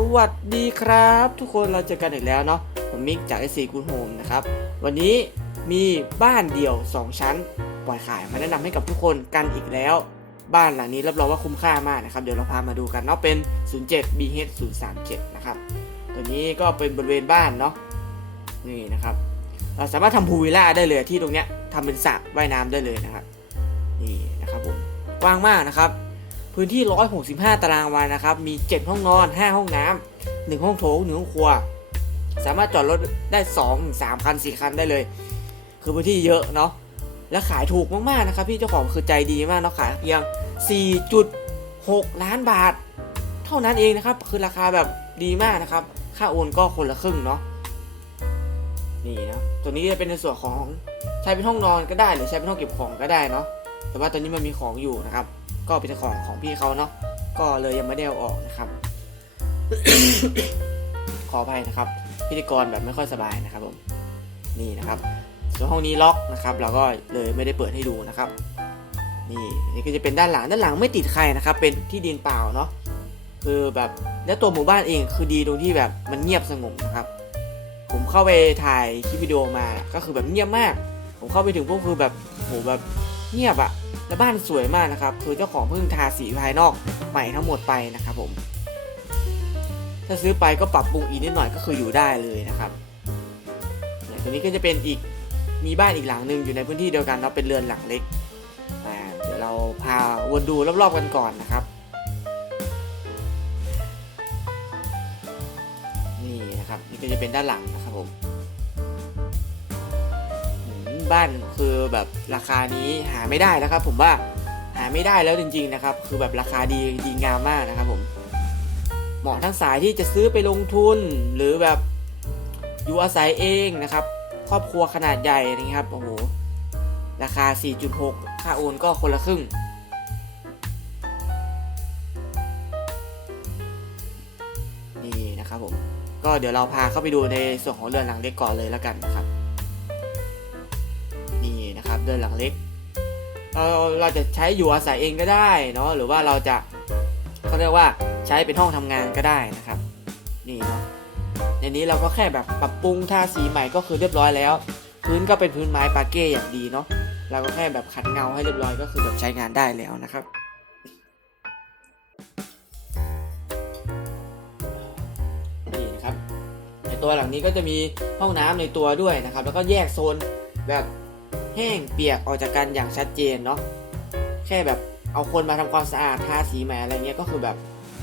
สวัสดีครับ ทุกคนเราเจอกันอีกแล้วเนาะผมมิกจาก s อซีกูโฮมนะครับ วันนี้มีบ้านเดี่ยว 2 ชั้น ปล่อยขายมาแนะนำให้กับทุกคนกันอีกแล้ว บ้านหลังนี้รับรองว่าคุ้มค่ามากนะครับ เดี๋ยวเราพามาดูกันเนาะเป็น 07 BH 037 นะครับตัวนี้ก็เป็นบริเวณบ้านเนาะนี่นะครับเราสามารถทำพูลวิลล่าได้เลยที่ตรงเนี้ยทำเป็นสระว่ายน้ำได้เลยนะครับนี่นะครับผมกว้างมากนะครับ พื้นที่ 165 ตารางวานะครับ มี 7 ห้องนอน 5 ห้องน้ำ1 ห้องโถง 1 ห้องครัว สามารถจอดรถได้ 2 3 คัน 4 คันได้เลย คือพื้นที่เยอะเนาะ และขายถูกมากๆนะครับพี่เจ้าของคือใจดีมากเนาะขายเพียง 4.6 ล้านบาท เท่านั้นเองนะครับ คือราคาแบบดีมากนะครับ ค่าโอนก็คนละครึ่งเนาะ นี่นะ ตัวนี้จะเป็นในส่วนของใช้เป็นห้องนอนก็ได้หรือใช้เป็นห้องเก็บของก็ได้เนาะ แต่ว่าตัวนี้มันมีของอยู่นะครับ ก็เป็นของของพี่เขาเนาะก็เลยยังไม่ได้เอาออกนะครับ ขออภัยนะครับ พิธีกรแบบไม่ค่อยสบายนะครับผมนี่นะครับส่วนห้องนี้ล็อกนะครับ เราก็เลยไม่ได้เปิดให้ดูนะครับ นี่นี่ก็จะเป็นด้านหลังด้านหลังไม่ติดใครนะครับ เป็นที่ดินเปล่าเนาะคือแบบและตัวหมู่บ้านเองคือดีตรงที่แบบมันเงียบสงบนะครับ ผมเข้าไปถ่ายคลิปวิดีโอมาก็คือแบบเงียบมาก ผมเข้าไปถึงพวกคือแบบโหแบบ เงียบอะและบ้านสวยมากนะครับ คือเจ้าของเพิ่งทาสีภายนอกใหม่ทั้งหมดไปนะครับผม ถ้าซื้อไปก็ปรับปรุงอีกนิดหน่อยก็คืออยู่ได้เลยนะครับตัวนี้ก็จะเป็นอีกมีบ้านอีกหลังหนึ่งอยู่ในพื้นที่เดียวกันเนาะเป็นเรือนหลังเล็กเดี๋ยวเราพาวนดูรอบๆกันก่อนนะครับนี่นะครับนี่ก็จะเป็นด้านหลังนะครับผม บ้านคือแบบราคานี้หาไม่ได้แล้วครับ ผมว่าหาไม่ได้แล้วจริง ๆนะครับ คือแบบราคาดีดีงามมากนะครับ ผมเหมาะทั้งสายที่จะซื้อไปลงทุนหรือแบบอยู่อาศัยเองนะครับ ครอบครัวขนาดใหญ่นะครับโอ้โหราคา 4.6 ค่าโอนก็คนละครึ่ง นี่นะครับผม ก็เดี๋ยวเราพาเข้าไปดูในส่วนของเรือนหลังเล็กก่อนเลยแล้วกันนะครับนี่นะครับ เรือนหลังเล็ก เราเราจะใช้อยู่อาศัยเองก็ได้เนาะหรือว่าเราจะเขาเรียกว่าใช้เป็นห้องทำงานก็ได้นะครับ นี่เนาะในนี้เราก็แค่แบบปรับปรุงทาสีใหม่ก็คือเรียบร้อยแล้ว พื้นก็เป็นพื้นไม้ปาเก้อย่างดีเนาะเราก็แค่แบบขัดเงาให้เรียบร้อยก็คือแบบใช้งานได้แล้วนะครับนี่นะครับ ในตัวหลังนี้ก็จะมีห้องน้ำในตัวด้วยนะครับ แล้วก็แยกโซนแบบ แห้งเปียกออกจากกันอย่างชัดเจนเนาะแค่แบบเอาคนมาทำความสะอาดทาสีใหม่อะไรเงี้ยก็คือแบบ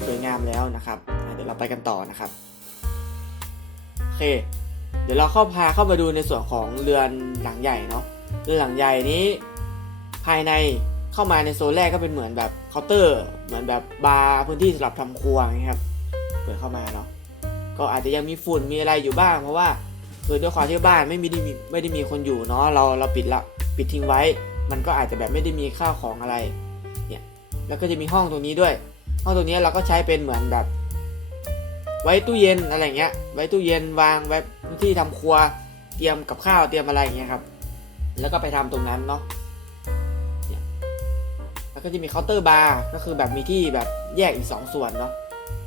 สวยงามแล้วนะครับเดี๋ยวเราไปกันต่อนะครับโอเค เดี๋ยวเราเข้าพาเข้ามาดูในส่วนของเรือนหลังใหญ่เนาะเรือนหลังใหญ่นี้ ภายในเข้ามาในโซนแรกก็เป็นเหมือนแบบเคาน์เตอร์ เหมือนแบบบาร์พื้นที่สำหรับทำครัวอย่างเงี้ยครับเปิดเข้ามาเนาะก็อาจจะยังมีฝุ่นมีอะไรอยู่บ้างเพราะว่า คือด้วยความที่บ้านไม่มีไม่ได้มีคนอยู่เนาะเราเราปิดละปิดทิ้งไว้ มันก็อาจจะแบบไม่ได้มีข้าวของอะไรเนี่ยแล้วก็จะมีห้องตรงนี้ด้วย ห้องตรงนี้เราก็ใช้เป็นเหมือนแบบ ไว้ตู้เย็นอะไรเงี้ย ไว้ตู้เย็นวางไว้ที่ทำครัวเตรียมกับข้าวเตรียมอะไรอย่างเงี้ยครับ แล้วก็ไปทำตรงนั้นเนาะเนี่ยแล้วก็จะมีเคาน์เตอร์บาร์ก็คือแบบมีที่แบบแยกอีกสองส่วนเนาะ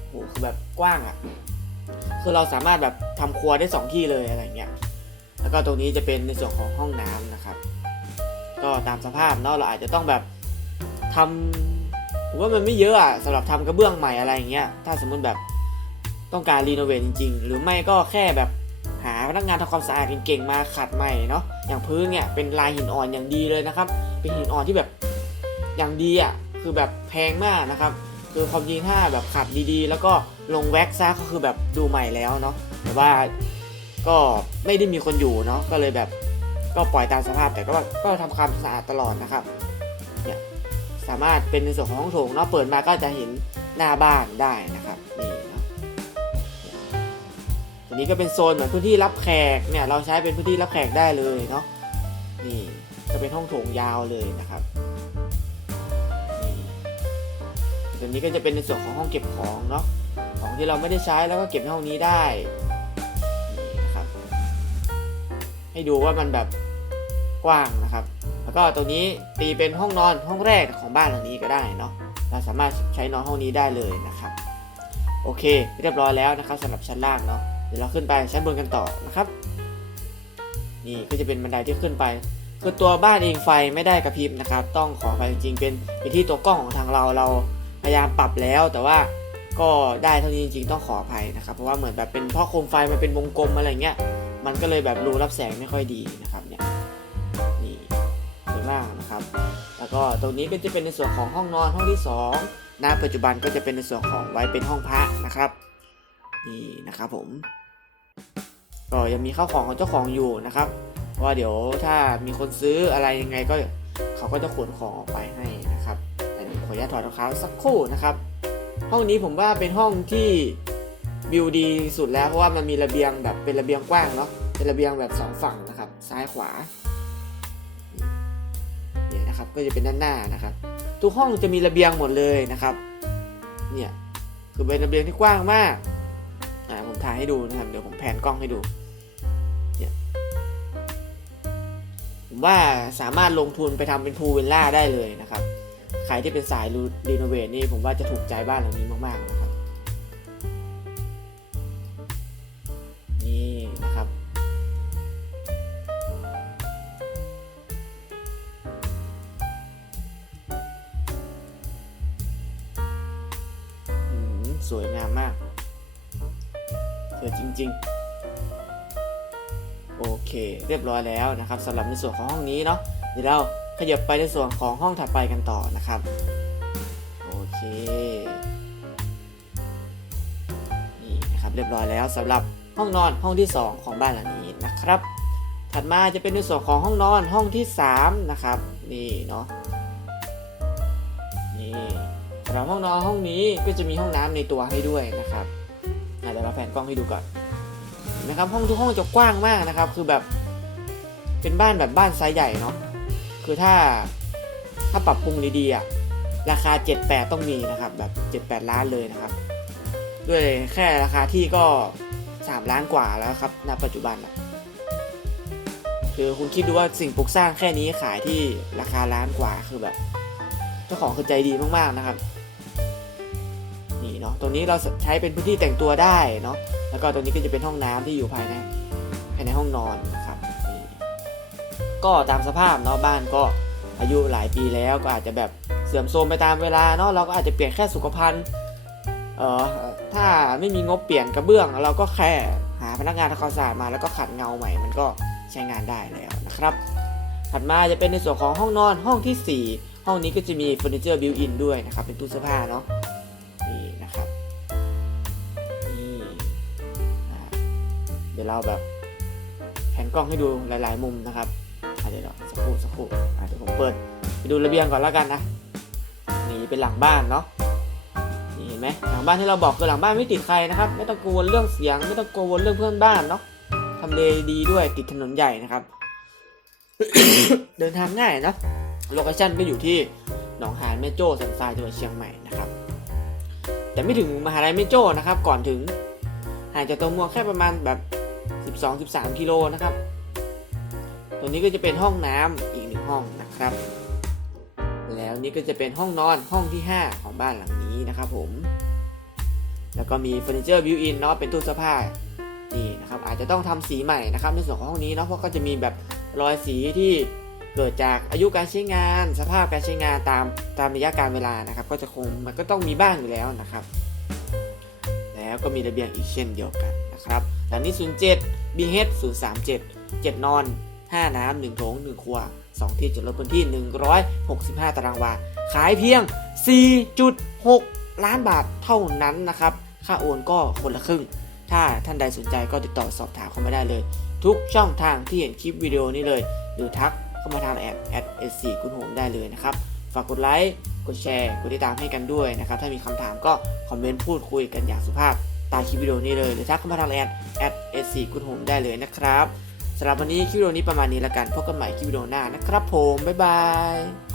โหคือแบบกว้างอะ่ะ คือเราสามารถแบบทำครัวได้สองที่เลยอะไรเงี้ย แล้วก็ตรงนี้จะเป็นในส่วนของห้องน้ำนะครับ ก็ตามสภาพเนาะเราอาจจะต้องแบบทำผมว่ามันไม่เยอะอะสำหรับทำกระเบื้องใหม่อะไรเงี้ย ถ้าสมมติแบบต้องการรีโนเวทจริง ๆ หรือไม่ก็แค่แบบหาพนักงานทำความสะอาดเก่งๆมาขัดใหม่เนาะ อย่างพื้นเนี่ยเป็นลายหินอ่อนอย่างดีเลยนะครับ เป็นหินอ่อนที่แบบอย่างดีอะคือแบบแพงมากนะครับ คือความจริงถ้าแบบขัดดีๆ แล้วก็ลงแว็กซ์ซะก็คือแบบดูใหม่แล้วเนาะแต่ว่าก็ไม่ได้มีคนอยู่เนาะก็เลยแบบก็ปล่อยตามสภาพแต่ก็ก็ทำความสะอาดตลอดนะครับเนี่ยสามารถเป็นในส่วนของห้องโถงเนาะเปิดมาก็จะเห็นหน้าบ้านได้นะครับนี่เนาะอันนี้ก็เป็นโซนเหมือนพื้นที่รับแขกเนี่ยเราใช้เป็นพื้นที่รับแขกได้เลยเนาะนี่ก็เป็นห้องโถงยาวเลยนะครับ ตัวนี้ก็จะเป็นในส่วนของห้องเก็บของเนาะของที่เราไม่ได้ใช้แล้วก็เก็บในห้องนี้ได้นี่นะครับ ให้ดูว่ามันแบบกว้างนะครับ แล้วก็ตรงนี้ตีเป็นห้องนอนห้องแรกของบ้านหลังนี้ก็ได้เนาะเราสามารถใช้นอนห้องนี้ได้เลยนะครับ โอเค เรียบร้อยแล้วนะครับสำหรับชั้นล่างเนาะเดี๋ยวเราขึ้นไปชั้นบนกันต่อนะครับนี่ก็จะเป็นบันไดที่ขึ้นไป คือตัวบ้านเองไฟไม่ได้กระพริบนะครับ ต้องขอไปจริงๆเป็นที่ตัวกล้องของทางเราเรา ยายามปรับแล้วแต่ว่าก็ได้เท่านี้จริงๆต้องขออภัยนะครับ เพราะว่าเหมือนแบบเป็นพราะโคมไฟมันเป็นวงกลมอะไรเงี้ยมันก็เลยแบบรูรับแสงไม่ค่อยดีนะครับเนี่ยนี่สวยมากนะครับ แล้วก็ตรงนี้ก็จะเป็นในส่วนของห้องนอนห้องที่2ณปัจจุบันก็จะเป็นในส่วนของไว้เป็นห้องพระนะครับนี่นะครับผมก็ยังมีข้าวของของเจ้าของอยู่นะครับว่าเดี๋ยวถ้ามีคนซื้ออะไรยังไงก็เขาก็จะขนของออกไปให้นะครับ ขออนุญาตถอดรองเท้าสักคู่นะครับ ห้องนี้ผมว่าเป็นห้องที่วิวดีสุดแล้วเพราะว่ามันมีระเบียงแบบเป็นระเบียงกว้างเนาะเป็นระเบียงแบบสองฝั่งนะครับ ซ้ายขวาเนี่ยนะครับก็จะเป็นด้านหน้านะครับ ทุกห้องจะมีระเบียงหมดเลยนะครับ เนี่ยคือเป็นระเบียงที่กว้างมากอ่าผมถ่ายให้ดูนะครับ เดี๋ยวผมแผนกล้องให้ดูเนี่ยผมว่าสามารถลงทุนไปทำเป็นพูลวิลล่าได้เลยนะครับ ใครที่เป็นสายรีโนเวทนี่ผมว่าจะถูกใจบ้านหลังนี้มากๆนะครับ นี่นะครับอืมสวยงามมากสวยจริง ๆโอเค เรียบร้อยแล้วนะครับสำหรับในส่วนของห้องนี้เนาะเดี๋ยวเรา ขยับไปในส่วนของห้องถัดไปกันต่อนะครับ โอเค นี่นะครับเรียบร้อยแล้วสำหรับห้องนอนห้องที่ 2 ของบ้านหลังนี้นะครับ ถัดมาจะเป็นในส่วนของห้องนอนห้องที่ 3 นะครับ นี่เนาะ นี่สำหรับห้องนอนห้องนี้ก็จะมีห้องน้ำในตัวให้ด้วยนะครับเดี๋ยวเราแผนกล้องให้ดูก่อนนไหมครับห้องทุกห้องจะกว้างมากนะครับ คือแบบเป็นบ้านแบบบ้านไซส์ใหญ่เนาะ คือถ้าถ้าปรับปรุงดีๆอะราคา 7-8 ต้องมีนะครับ แบบ 7-8 ล้านเลยนะครับ ด้วยแค่ราคาที่ก็ 3 ล้านกว่าแล้วครับณปัจจุบันอะคือคุณคิดดูว่าสิ่งปลูกสร้างแค่นี้ขายที่ราคาล้านกว่าคือแบบ เจ้าของคือใจดีมากๆนะครับ นี่เนาะตรงนี้เราใช้เป็นพื้นที่แต่งตัวได้เนาะแล้วก็ตรงนี้ก็จะเป็นห้องน้ำที่อยู่ภายในภายในห้องนอน ก็ตามสภาพเนาะบ้านก็อายุหลายปีแล้วก็อาจจะแบบเสื่อมโทรมไปตามเวลาเนาะเราก็อาจจะเปลี่ยนแค่สุขภัณฑ์เอ่อถ้าไม่มีงบเปลี่ยนกระเบื้อง เราก็แค่หาพนักงานทำความสะอาดมาแล้วก็ขัดเงาใหม่มันก็ใช้งานได้แล้วนะครับ ถัดมาจะเป็นในส่วนของห้องนอนห้องที่ 4 ห้องนี้ก็จะมีเฟอร์นิเจอร์บิวอินด้วยนะครับ เป็นตู้เสื้อผ้าเนาะนี่นะครับนี่เดี๋ยวเราแบบแผนกล้องให้ดูหลาย ๆ มุมนะครับ เดี๋ยวเราสักครู่สักครู่เดี๋ยวผมเปิดไปดูระเบียงก่อนแล้วกันนะนี่เป็นหลังบ้านเนาะนี่เห็นไหมหลังบ้านที่เราบอกคือหลังบ้านไม่ติดใครนะครับ ไม่ต้องกังวลเรื่องเสียง ไม่ต้องกังวลเรื่องเพื่อนบ้านเนาะทำเลดีด้วยติดถนนใหญ่นะครับ เดินทางง่ายนะโลเคชั่นก็อยู่ที่หนองหานแม่โจ้สันทรายจังหวัดเชียงใหม่นะครับ แต่ไม่ถึงมหาลัยแม่โจ้นะครับ ก่อนถึงห่างจากตัวเมืองแค่ประมาณแบบ 12-13 กิโลนะครับ รงนี้ก็จะเป็นห้องน้ำอีกหนึ่งห้องนะครับ แล้วนี่ก็จะเป็นห้องนอนห้องที่ 5 ของบ้านหลังนี้นะครับผม แล้วก็มีเฟอร์นิเจอร์บิวอินเนาะเป็นตู้เสื้อผ้านี่นะครับอาจจะต้องทำสีใหม่นะครับในส่วนของห้องนี้เนาะเพราะก็จะมีแบบรอยสีที่เกิดจากอายุการใช้งาน สภาพการใช้งานตามตามระยะการเวลานะครับ ก็จะคงมันก็ต้องมีบ้างอยู่แล้วนะครับ แล้วก็มีระเบียงอีกเช่นเดียวกันนะครับหลังนี้ 07 BH 037 7 นอน 5 น้ำ1โถง 1 ครัว 2 ที่จอดรถพื้นที่ 165 ตารางวา ขายเพียง 4.6 ล้านบาทเท่านั้นนะครับ ค่าโอนก็คนละครึ่ง ถ้าท่านใดสนใจก็ติดต่อสอบถามเข้ามาได้เลย ทุกช่องทางที่เห็นคลิปวิดีโอนี้เลย หรือทักเข้ามาทางแอดแอดเอสคุณโฮมได้เลยนะครับ ฝากกดไลค์กดแชร์ กดติดตามให้กันด้วยนะครับ ถ้ามีคำถามก็คอมเมนต์พูดคุยกันอย่างสุภาพใต้คลิปวิดีโอนี้เลย หรือทักเข้ามาทางแอดแอดเอสคุณโฮมได้เลยนะครับ สำหรับวันนี้คลิปวิดีโอนี้ประมาณนี้ละกันพบกันใหม่คลิปวิดีโอหน้านะครับผมบ๊ายบาย